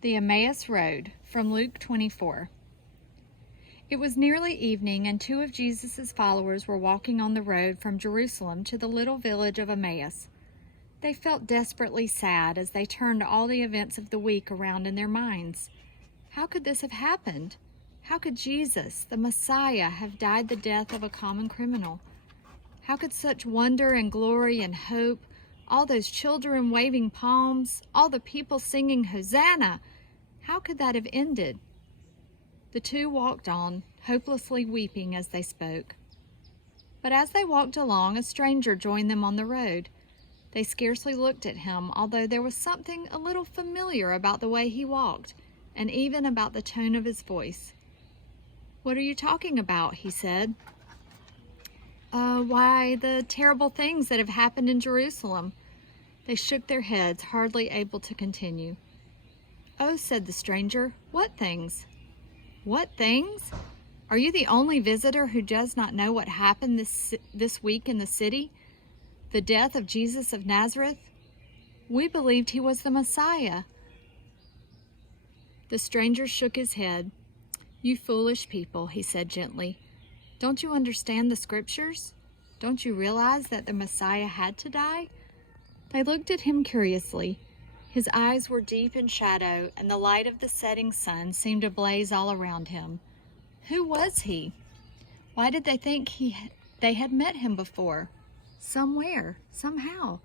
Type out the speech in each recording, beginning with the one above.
The Emmaus Road, from Luke 24. It was nearly evening, and two of Jesus' followers were walking on the road from Jerusalem to the little village of Emmaus. They felt desperately sad as they turned all the events of the week around in their minds. How could this have happened? How could Jesus, the Messiah, have died the death of a common criminal? How could such wonder and glory and hope, all those children waving palms, all the people singing Hosanna, how could that have ended? The two walked on, hopelessly weeping as they spoke. But as they walked along, a stranger joined them on the road. They scarcely looked at him, although there was something a little familiar about the way he walked, and even about the tone of his voice. "What are you talking about?" he said. Why, the terrible things that have happened in Jerusalem." They shook their heads, hardly able to continue. "Oh," said the stranger, "what things?" "What things? Are you the only visitor who does not know what happened this week in the city? The death of Jesus of Nazareth? We believed he was the Messiah." The stranger shook his head. "You foolish people," he said gently. "Don't you understand the scriptures? Don't you realize that the Messiah had to die?" They looked at him curiously. His eyes were deep in shadow, and the light of the setting sun seemed to blaze all around him. Who was he? Why did they think they had met him before? Somewhere, somehow.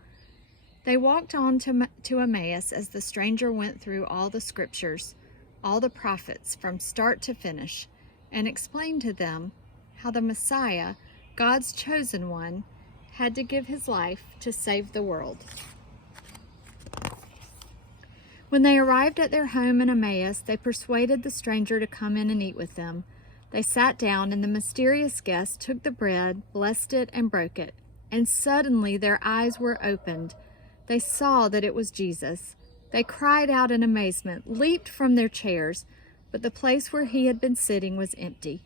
They walked on to Emmaus as the stranger went through all the scriptures, all the prophets, from start to finish, and explained to them how the Messiah, God's chosen one, had to give his life to save the world. When they arrived at their home in Emmaus, they persuaded the stranger to come in and eat with them. They sat down, and the mysterious guest took the bread, blessed it, and broke it. And suddenly their eyes were opened. They saw that it was Jesus. They cried out in amazement, leaped from their chairs, but the place where he had been sitting was empty.